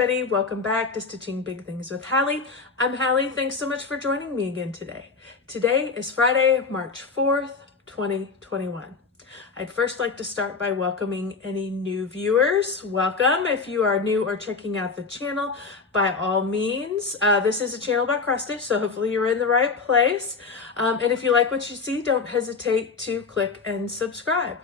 everybody, welcome back to Stitching Big Things with Hallie. I'm Hallie, thanks so much for joining me again today. Today is Friday, March 4th, 2021. I'd first like to start by welcoming any new viewers. Welcome. If you are new or checking out the channel, by all means, this is a channel about cross stitch, so hopefully you're in the right place. And if you like what you see, don't hesitate to click and subscribe.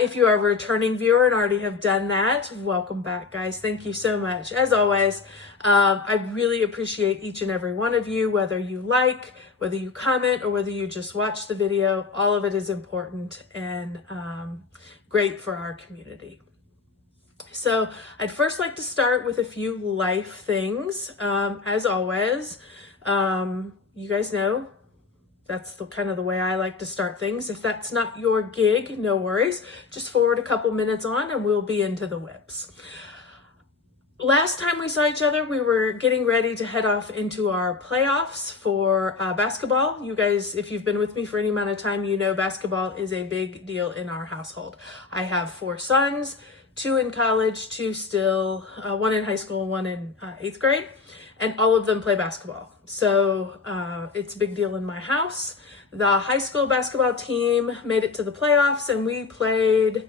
If you are a returning viewer and already have done that, welcome back, guys. Thank you so much. As always, I really appreciate each and every one of you, whether you like, whether you comment, or whether you just watch the video. All of it is important and great for our community. So I'd first like to start with a few life things. As always, you guys know, that's kind of the way I like to start things. If that's not your gig, no worries. Just forward a couple minutes on and we'll be into the WIPs. Last time we saw each other, we were getting ready to head off into our playoffs for basketball. You guys, if you've been with me for any amount of time, you know basketball is a big deal in our household. I have 4 sons, 2 in college, 2 still, 1 in high school, 1 in 8th grade. And all of them play basketball. So it's a big deal in my house. The high school basketball team made it to the playoffs and we played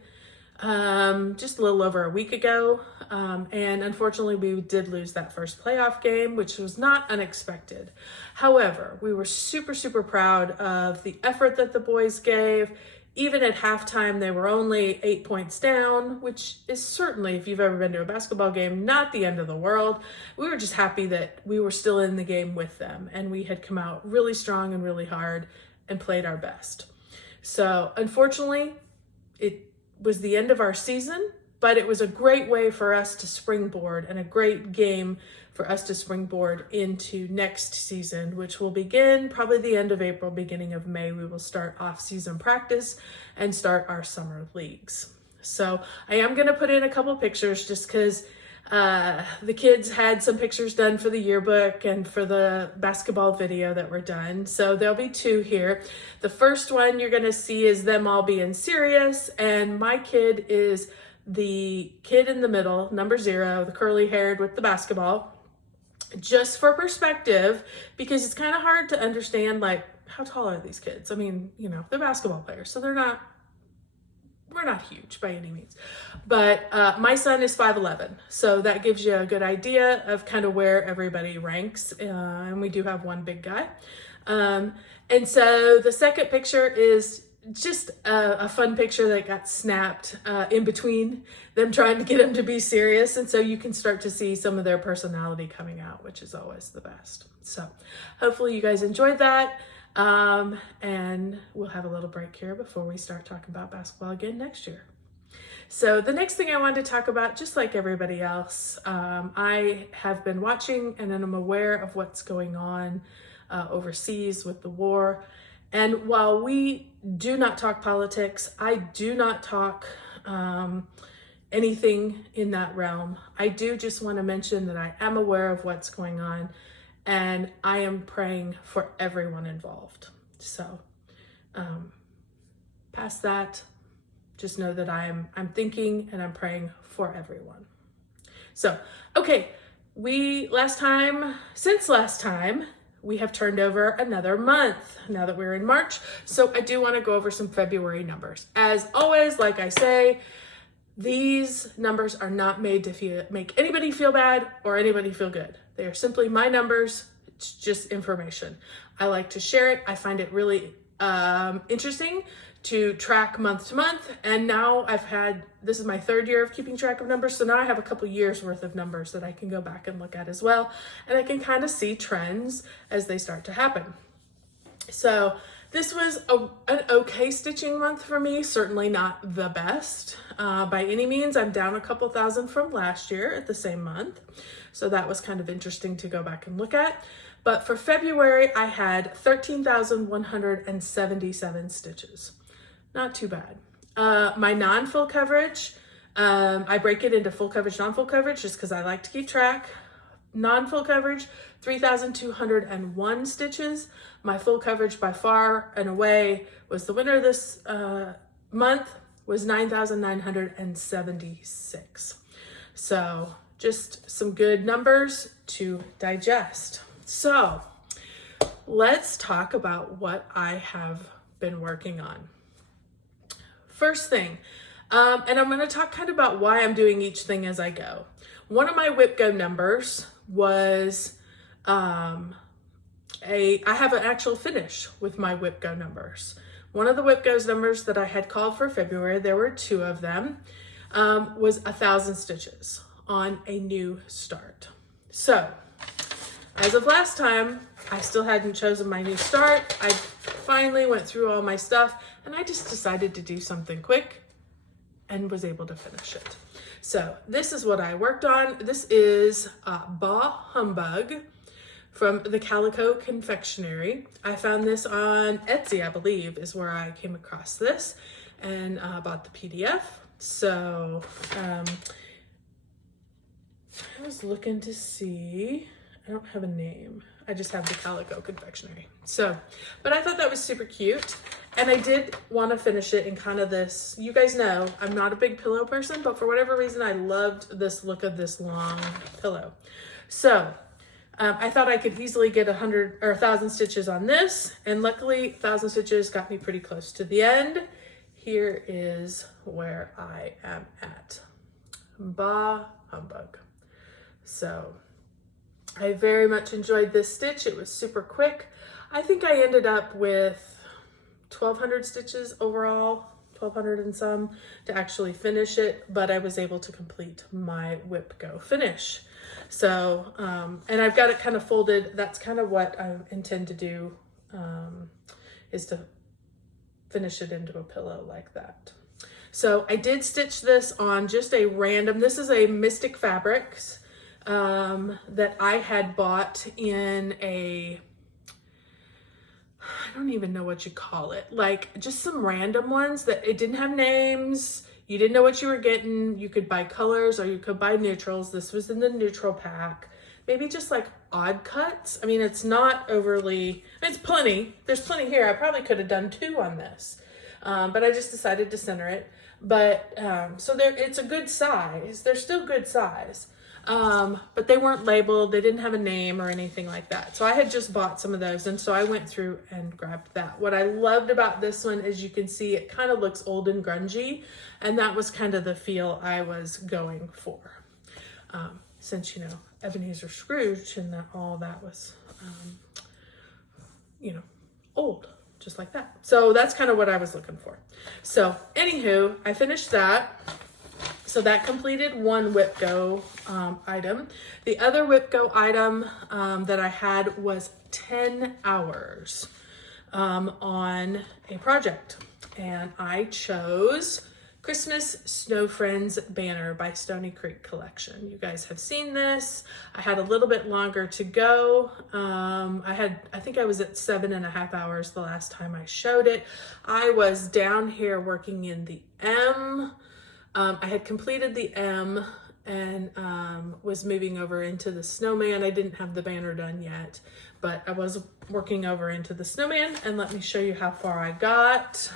just a little over a week ago. And unfortunately we did lose that first playoff game, which was not unexpected. However, we were super, super proud of the effort that the boys gave. Even at halftime, they were only 8 points down, which is certainly, if you've ever been to a basketball game, not the end of the world. We were just happy that we were still in the game with them and we had come out really strong and really hard and played our best. So unfortunately, it was the end of our season, but it was a great way for us to springboard and a great game for us to springboard into next season, which will begin probably the end of April, beginning of May. We will start off-season practice and start our summer leagues. So I am going to put in a couple pictures just because the kids had some pictures done for the yearbook and for the basketball video that were done. So there'll be 2 here. The first one you're going to see is them all being serious, and my kid is the kid in the middle, number 0, the curly haired with the basketball. Just for perspective, because it's kind of hard to understand, like, how tall are these kids? I mean, you know, they're basketball players, so we're not huge by any means. But my son is 5'11", so that gives you a good idea of kind of where everybody ranks. And we do have one big guy. And so the second picture is just a fun picture that got snapped in between them trying to get them to be serious. And so you can start to see some of their personality coming out, which is always the best. So hopefully you guys enjoyed that. And we'll have a little break here before we start talking about basketball again next year. So the next thing I wanted to talk about, just like everybody else, I have been watching and I'm aware of what's going on overseas with the war. And while we do not talk politics, I do not talk anything in that realm. I do just want to mention that I am aware of what's going on and I am praying for everyone involved. So past that, just know that I'm thinking and I'm praying for everyone. So, okay, since last time, we have turned over another month now that we're in March. So I do want to go over some February numbers. As always, like I say, these numbers are not made to make anybody feel bad or anybody feel good. They are simply my numbers. It's just information. I like to share it. I find it really interesting to track month to month. And now this is my 3rd year of keeping track of numbers. So now I have a couple years worth of numbers that I can go back and look at as well. And I can kind of see trends as they start to happen. So this was an okay stitching month for me. Certainly not the best by any means. I'm down a couple thousand from last year at the same month. So that was kind of interesting to go back and look at. But for February, I had 13,177 stitches. Not too bad. My non-full coverage, I break it into full coverage, non-full coverage, just because I like to keep track. Non-full coverage, 3,201 stitches. My full coverage by far and away was the winner this month, was 9,976. So just some good numbers to digest. So let's talk about what I have been working on. First thing, and I'm going to talk kind of about why I'm doing each thing as I go. One of my WIP Go numbers was, I have an actual finish with my WIP Go numbers. One of the WIP Go's numbers that I had called for February, there were 2 of them, was 1,000 stitches on a new start. So as of last time, I still hadn't chosen my new start. I finally went through all my stuff and I just decided to do something quick and was able to finish it. So this is what I worked on. This is Bah Humbug from the Calico Confectionery. I found this on Etsy, I believe, is where I came across this, and bought the PDF. So I was looking to see, I don't have a name. I just have the Calico Confectionery. So, but I thought that was super cute. And I did want to finish it in kind of this, you guys know, I'm not a big pillow person, but for whatever reason, I loved this look of this long pillow. So I thought I could easily get 100 or 1,000 stitches on this. And luckily 1,000 stitches got me pretty close to the end. Here is where I am at. Bah Humbug. So I very much enjoyed this stitch. It was super quick. I think I ended up with 1,200 stitches overall, 1,200 and some to actually finish it, but I was able to complete my WIP Go finish. So, and I've got it kind of folded. That's kind of what I intend to do, is to finish it into a pillow like that. So I did stitch this on just a random, this is a Mystic Fabrics that I had bought in a, I don't even know what you call it, like just some random ones that it didn't have names. You didn't know what you were getting. You could buy colors or you could buy neutrals. This was in the neutral pack. Maybe just like odd cuts. I mean, it's not overly, it's plenty. There's plenty here. I probably could have done 2 on this, but I just decided to center it. But so there, it's a good size. They're still good size. But they weren't labeled. They didn't have a name or anything like that. So I had just bought some of those. And so I went through and grabbed that. What I loved about this one is you can see it kind of looks old and grungy. And that was kind of the feel I was going for. Since, you know, Ebenezer Scrooge and that all that was, you know, old, just like that. So that's kind of what I was looking for. So anywho, I finished that. So that completed one WIP Go item. The other WIP Go item that I had was 10 hours on a project. And I chose Christmas Snow Friends banner by Stony Creek Collection. You guys have seen this. I had a little bit longer to go. I think I was at 7.5 hours the last time I showed it. I was down here working in the M. I had completed the M and was moving over into the Snowman. I didn't have the banner done yet, but I was working over into the Snowman, and let me show you how far I got.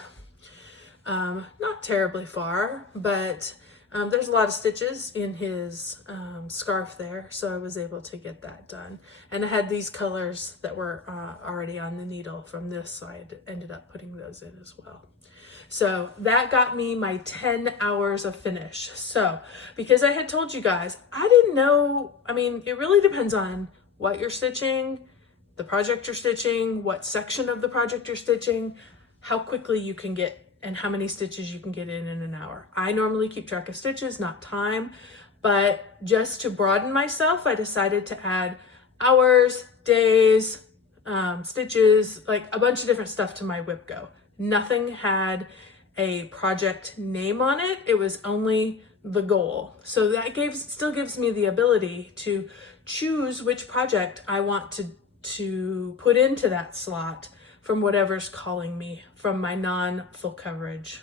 Not terribly far, but there's a lot of stitches in his scarf there, so I was able to get that done. And I had these colors that were already on the needle from this, so I ended up putting those in as well. So that got me my 10 hours of finish. So because I had told you guys, I didn't know, I mean, it really depends on what you're stitching, the project you're stitching, what section of the project you're stitching, how quickly you can get and how many stitches you can get in an hour. I normally keep track of stitches, not time, but just to broaden myself, I decided to add hours, days, stitches, like a bunch of different stuff to my WIP Go. Nothing had a project name on it. It was only the goal. So that still gives me the ability to choose which project I want to put into that slot from whatever's calling me from my non-full coverage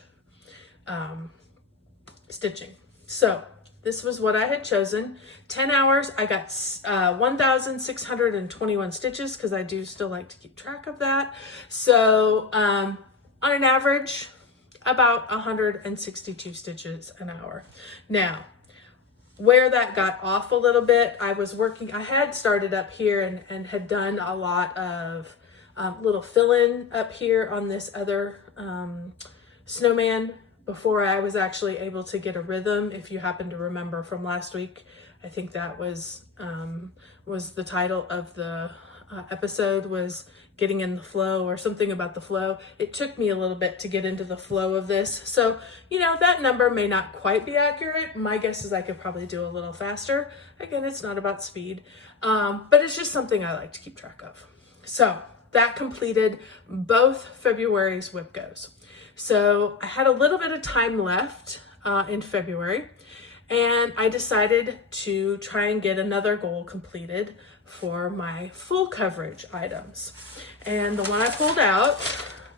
stitching. So this was what I had chosen. 10 hours, I got 1,621 stitches because I do still like to keep track of that. So on an average, about 162 stitches an hour. Now, where that got off a little bit, I had started up here and had done a lot of little fill-in up here on this other snowman before I was actually able to get a rhythm. If you happen to remember from last week, I think that was the title of the episode, was getting in the flow, or something about the flow. It took me a little bit to get into the flow of this. So, that number may not quite be accurate. My guess is I could probably do a little faster. Again, it's not about speed, but it's just something I like to keep track of. So that completed both February's WIP Goes. So I had a little bit of time left in February, and I decided to try and get another goal completed for my full coverage items. And the one I pulled out,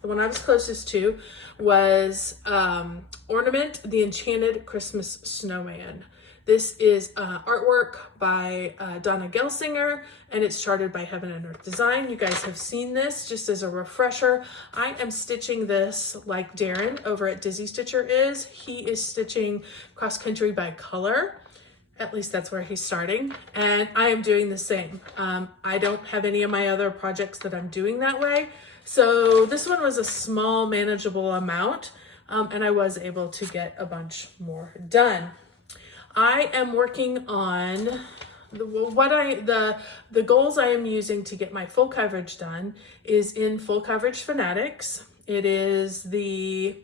the one I was closest to, was Ornament the Enchanted Christmas Snowman. This is artwork by Donna Gelsinger, and it's charted by Heaven and Earth Design. You guys have seen this. Just as a refresher, I am stitching this like Darren over at Dizzy Stitcher is. He is stitching cross country by color. At least that's where he's starting. And I am doing the same. I don't have any of my other projects that I'm doing that way. So this one was a small, manageable amount, and I was able to get a bunch more done. I am working on the goals I am using to get my full coverage done is in Full Coverage Fanatics. It is the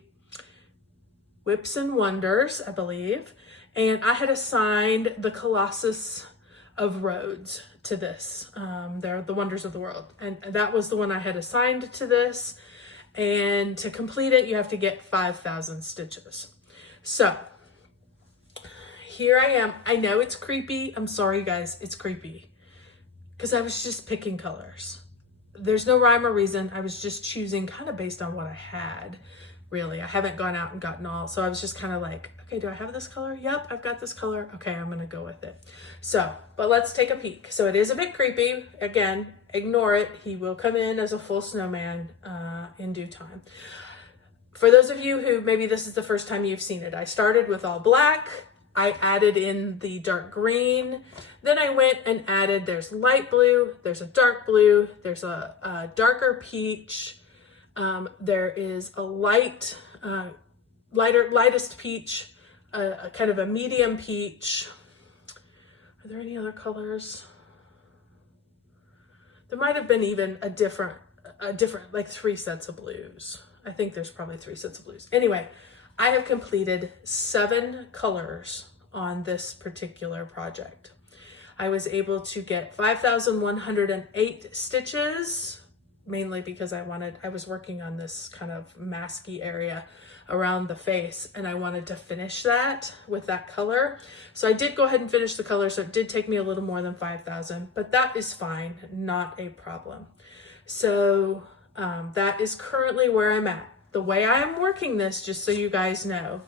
Whips and Wonders, I believe. And I had assigned the Colossus of Rhodes to this. They're the Wonders of the World. And that was the one I had assigned to this. And to complete it, you have to get 5,000 stitches. So here I am. I know it's creepy. I'm sorry, guys. It's creepy. Because I was just picking colors. There's no rhyme or reason. I was just choosing kind of based on what I had. Really, I haven't gone out and gotten all. So I was just kind of like, okay, do I have this color? Yep, I've got this color. Okay, I'm going to go with it. So, but let's take a peek. So it is a bit creepy. Again, ignore it. He will come in as a full snowman in due time. For those of you who maybe this is the first time you've seen it, I started with all black. I added in the dark green. Then I went and added, there's light blue, there's a dark blue, there's a darker peach. There is a lightest peach, a kind of a medium peach. Are there any other colors? There might have been even a different, like 3 sets of blues. I think there's probably 3 sets of blues. Anyway, I have completed 7 colors on this particular project. I was able to get 5,108 stitches, mainly because I was working on this kind of masky area around the face, and I wanted to finish that with that color. So I did go ahead and finish the color, so it did take me a little more than 5,000, but that is fine, not a problem. So that is currently where I'm at. The way I am working this, just so you guys know,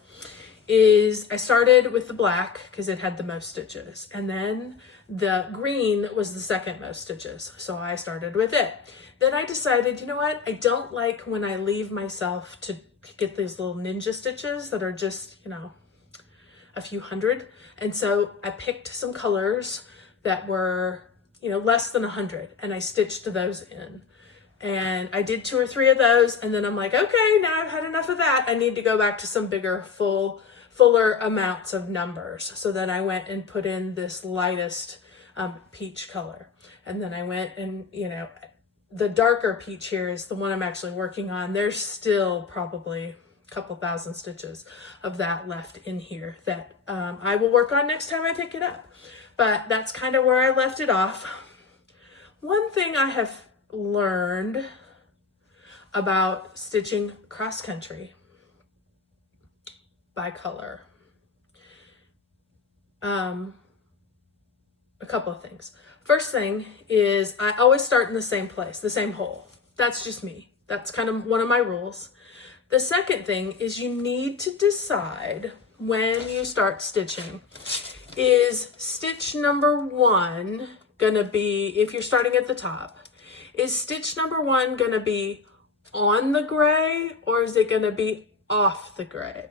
is I started with the black because it had the most stitches, and then the green was the second most stitches, so I started with it. Then I decided, you know what, I don't like when I leave myself to get these little ninja stitches that are just, a few hundred. And so I picked some colors that were, less than 100, and I stitched those in. And I did 2 or 3 of those, and then I'm like, okay, now I've had enough of that. I need to go back to some bigger, fuller amounts of numbers. So then I went and put in this lightest peach color. And then I went and, the darker peach here is the one I'm actually working on. There's still probably a couple thousand stitches of that left in here that I will work on next time I pick it up. But that's kind of where I left it off. One thing I have learned about stitching cross country by color, a couple of things. First thing is I always start in the same place, the same hole. That's just me. That's kind of one of my rules. The second thing is you need to decide when you start stitching, is stitch number 1 gonna be, if you're starting at the top, is stitch number 1 gonna be on the gray, or is it gonna be off the gray?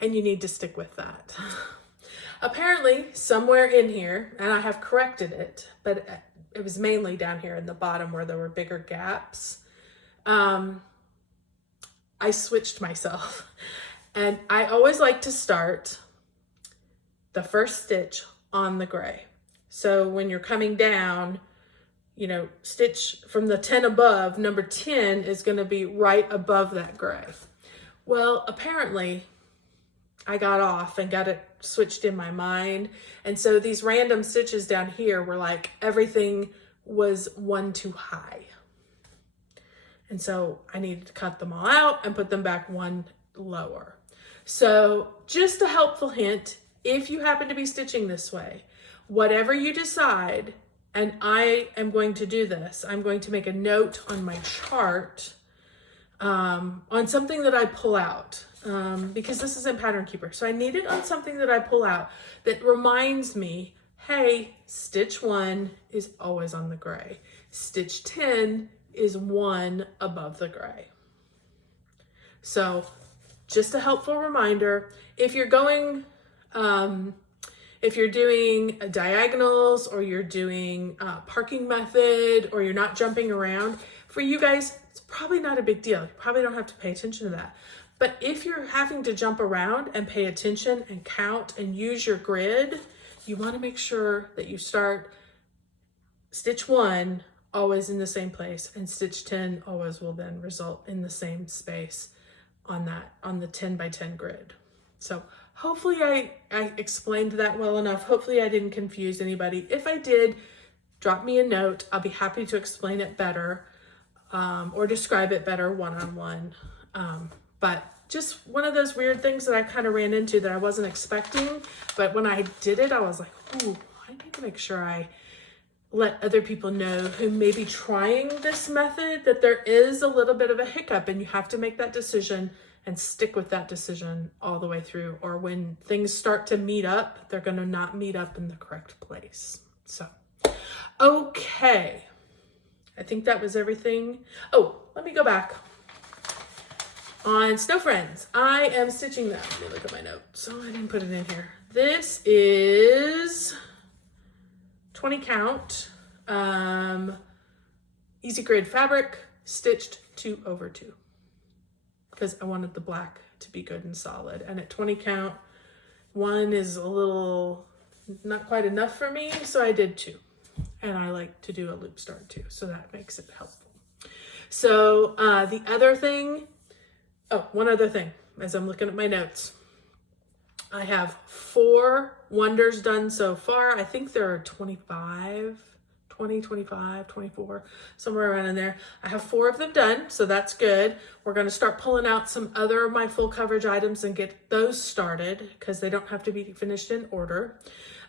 and you need to stick with that. Apparently, somewhere in here, and I have corrected it, but it was mainly down here in the bottom where there were bigger gaps, I switched myself. And I always like to start the first stitch on the gray. So when you're coming down, you know, stitch from the 10 above, number 10 is going to be right above that gray. Well, apparently I got off and got it switched in my mind. And so these random stitches down here were like everything was one too high. And so I needed to cut them all out and put them back one lower. So just a helpful hint, if you happen to be stitching this way, whatever you decide, and I am going to do this, I'm going to make a note on my chart on something that I pull out, because this is in Pattern Keeper. So I need it on something that I pull out that reminds me, hey, stitch 1 is always on the gray. Stitch 10 is 1 above the gray. So just a helpful reminder, if you're going, if you're doing diagonals or you're doing parking method or you're not jumping around, for you guys, it's probably not a big deal. You probably don't have to pay attention to that. But if you're having to jump around and pay attention and count and use your grid, you want to make sure that you start stitch 1 always in the same place, and stitch 10 always will then result in the same space on the 10 by 10 grid. So hopefully I explained that well enough. Hopefully I didn't confuse anybody. If I did, drop me a note. I'll be happy to explain it better or describe it better one-on-one. But just one of those weird things that I kind of ran into that I wasn't expecting. But when I did it, I was like, ooh, I need to make sure I let other people know who may be trying this method that there is a little bit of a hiccup, and you have to make that decision and stick with that decision all the way through, or when things start to meet up, they're going to not meet up in the correct place. So, okay. I think that was everything. Oh, let me go back. On Snow Friends, I am stitching that. Let me look at my notes. So I didn't put it in here. This is 20 count, easy grid fabric, stitched 2/2, because I wanted the black to be good and solid. And at 20 count, 1 is a little not quite enough for me, so I did 2. And I like to do a loop start too, so that makes it helpful. So the other thing, one other thing, as I'm looking at my notes, I have 4 wonders done so far. I think there are 20, 25, 24, somewhere around in there. I have 4 of them done, so that's good. We're going to start pulling out some other of my full coverage items and get those started, because they don't have to be finished in order.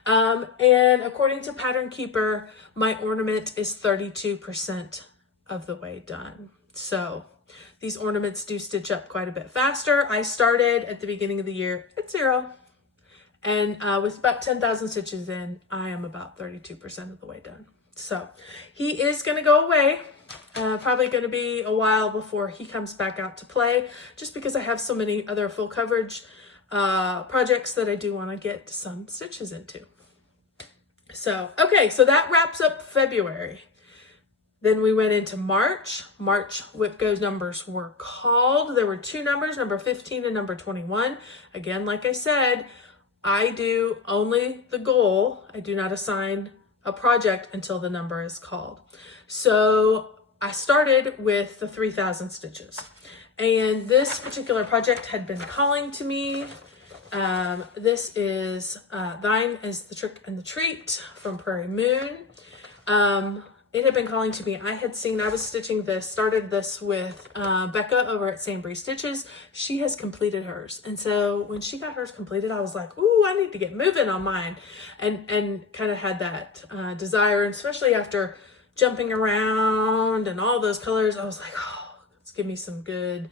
And according to Pattern Keeper, my ornament is 32% of the way done. So these ornaments do stitch up quite a bit faster. I started at the beginning of the year at 0. And with about 10,000 stitches in, I am about 32% of the way done. So he is going to go away. Probably going to be a while before he comes back out to play, just because I have so many other full coverage projects that I do want to get some stitches into. So, okay, so that wraps up February. Then we went into March. March WIP Go numbers were called. There were 2 numbers, number 15 and number 21. Again, like I said, I do only the goal. I do not assign a project until the number is called. So I started with the 3,000 stitches. And this particular project had been calling to me. This is Thine is the Trick and the Treat from Prairie Moon. It had been calling to me. I was stitching this, started this with Becca over at Sandbury Stitches. She has completed hers. And so when she got hers completed, I was like, ooh, I need to get moving on mine. And kind of had that desire, and especially after jumping around and all those colors, I was like, oh, let's give me some good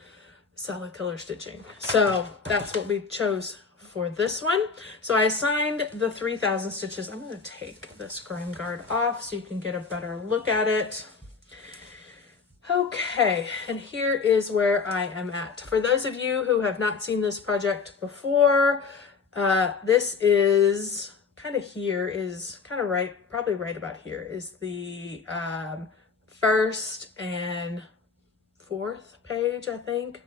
solid color stitching. So that's what we chose for this one. So I assigned the 3,000 stitches. I'm going to take this grime guard off so you can get a better look at it. Okay, and here is where I am at. For those of you who have not seen this project before, this is kind of here, is kind of right, probably right about here, is the first and fourth page, I think.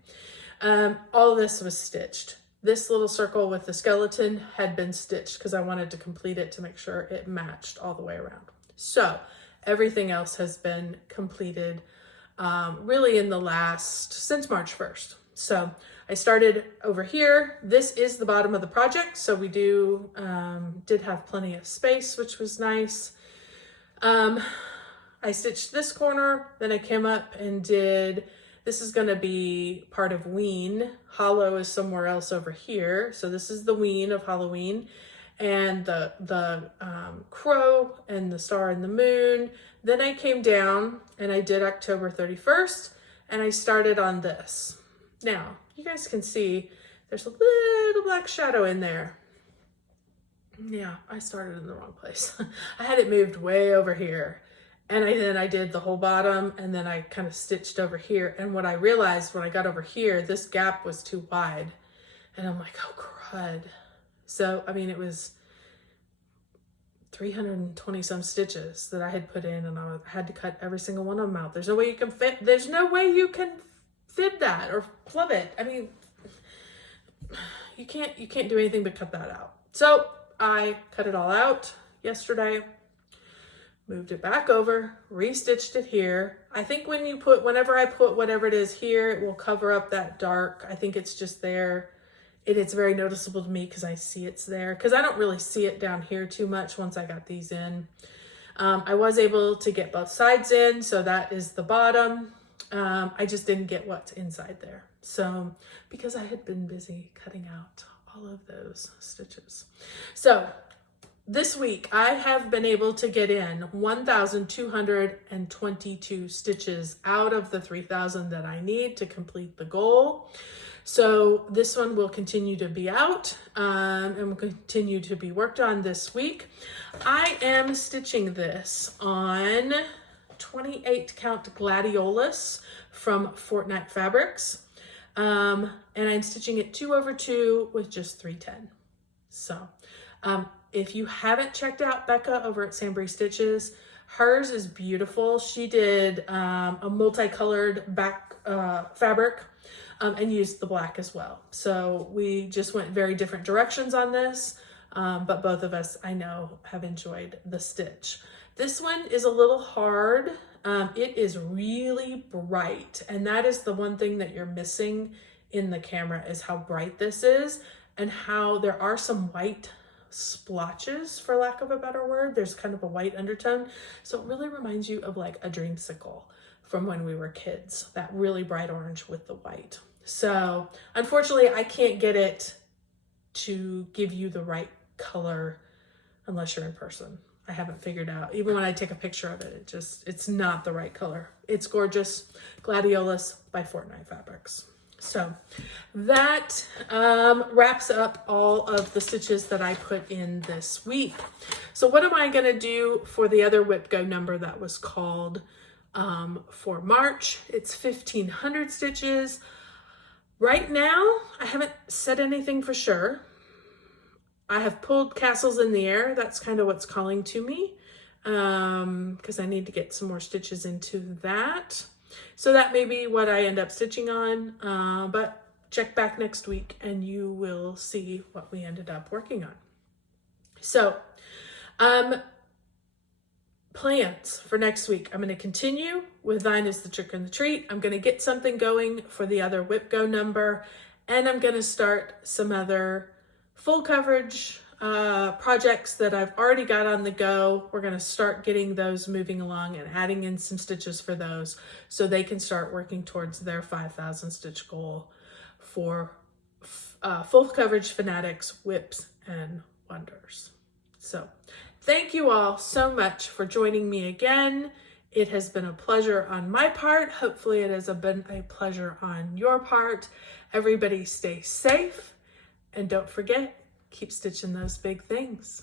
All of this was stitched. This little circle with the skeleton had been stitched because I wanted to complete it to make sure it matched all the way around. So everything else has been completed really in the since March 1st. So I started over here. This is the bottom of the project. So we did have plenty of space, which was nice. I stitched this corner, then I came up and this is gonna be part of Ween. Hollow is somewhere else over here. So this is the Ween of Halloween, and the crow and the star and the moon. Then I came down and I did October 31st and I started on this. Now, you guys can see there's a little black shadow in there. Yeah, I started in the wrong place. I had it moved way over here. And then I did the whole bottom, and then I kind of stitched over here. And what I realized when I got over here, this gap was too wide. And I'm like, oh crud. So, I mean, it was 320 some stitches that I had put in, and I had to cut every single one of them out. There's no way you can fit that or flub it. I mean, you can't do anything but cut that out. So I cut it all out yesterday, moved it back over, restitched it here. I think whenever I put whatever it is here, it will cover up that dark. I think it's just there. It's very noticeable to me because I see it's there, because I don't really see it down here too much once I got these in. I was able to get both sides in, so that is the bottom. I just didn't get what's inside there. So, because I had been busy cutting out all of those stitches. So, this week I have been able to get in 1,222 stitches out of the 3,000 that I need to complete the goal. So this one will continue to be out and will continue to be worked on this week. I am stitching this on 28 count gladiolus from Fortnite Fabrics. And I'm stitching it 2/2 with just 310. So if you haven't checked out Becca over at Sambry Stitches, hers is beautiful. She did a multicolored back fabric and used the black as well. So we just went very different directions on this, but both of us, I know, have enjoyed the stitch. This one is a little hard. It is really bright, and that is the one thing that you're missing in the camera, is how bright this is and how there are some white splotches, for lack of a better word. There's kind of a white undertone. So it really reminds you of like a dreamsicle from when we were kids, that really bright orange with the white. So unfortunately, I can't get it to give you the right color unless you're in person. I haven't figured out, even when I take a picture of it, it's not the right color. It's gorgeous. Gladiolus by Fortnite Fabrics. So that wraps up all of the stitches that I put in this week. So what am I gonna do for the other WIP Go number that was called for March? It's 1,500 stitches. Right now, I haven't said anything for sure. I have pulled castles in the air. That's kind of what's calling to me, because I need to get some more stitches into that. So that may be what I end up stitching on, but check back next week and you will see what we ended up working on. So, plans for next week. I'm going to continue with Thine is the Trick and the Treat. I'm going to get something going for the other WIP Go number, and I'm going to start some other full coverage projects that I've already got on the go. We're going to start getting those moving along and adding in some stitches for those so they can start working towards their 5,000 stitch goal for full coverage fanatics, WIPs, and wonders. So thank you all so much for joining me again. It has been a pleasure on my part. Hopefully it has been a pleasure on your part. Everybody stay safe, and don't forget, keep stitching those big things.